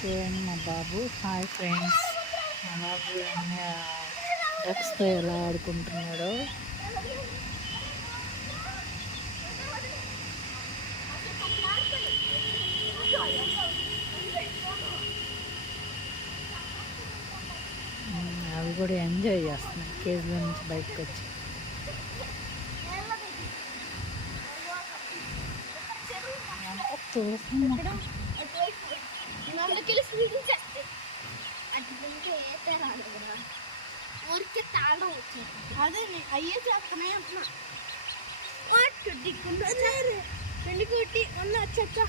చూడండి మా బాబు. Hi friends, మా బాబు చూడండి డక్స్తో ఎలా ఆడుకుంటున్నాడో. అవి కూడా ఎంజాయ్ చేస్తున్నాయి కేజీలో నుంచి బయటకు వచ్చి. ఊరికే తాగడం వచ్చింది. అదే అయ్యే చేస్తానే అంటున్నా. పెళ్లి కొట్టి ఉన్న వచ్చా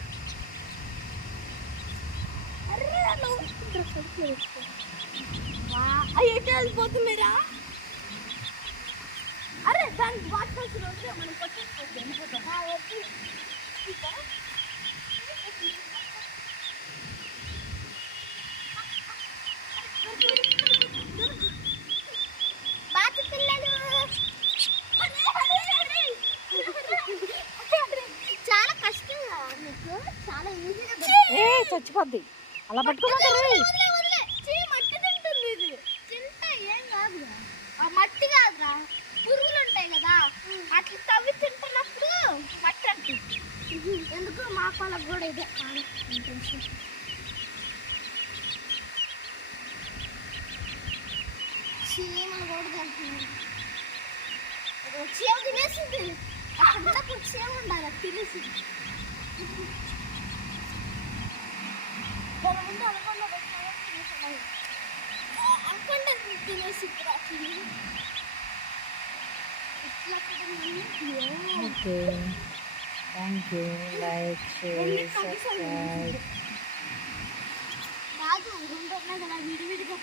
అయ్యే వెళ్ళిపోతున్నారా? అరే దానికి వాటర్ మనం కొట్టేసుకోవచ్చు. చాలా కష్టం నీకు, చాలా ఈజీగా చచ్చిపోద్ది అలా పట్టుకోమంటారు. మట్టి తింటుంది ఇది. తింటే ఏం కాదు, ఆ మట్టి కాదురా, పురుగులు ఉంటాయి కదా, అట్లా తవ్వి తింటున్నప్పుడు మట్టి అంటుంది. ఎందుకు మా పొలం కూడా ఇదే చీమలు కూడా తింటున్నాయి. చీమ తినేసింది. అక్కడ చీమ ఉండాలి తినేసి. దాని ముందు అనుకుండా అనుకుంటే తినేసి okay, thank you. Like, share, subscribe. రాదు, రెండు ఉన్నాయి కదా, విడివిడిగా